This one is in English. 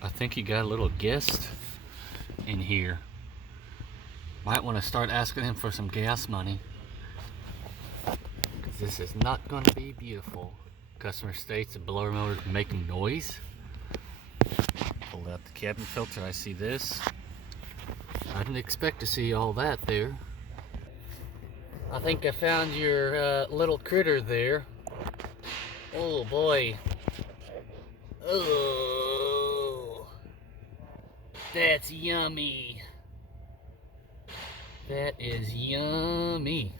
I think you got a little guest in here. Might want to start asking him for some gas money. Because this is not going to be beautiful. Customer states the blower motor is making noise. Pull out the cabin filter. I see this. I didn't expect to see all that there. I think I found your little critter there. Oh boy. Oh, that's yummy. That is yummy.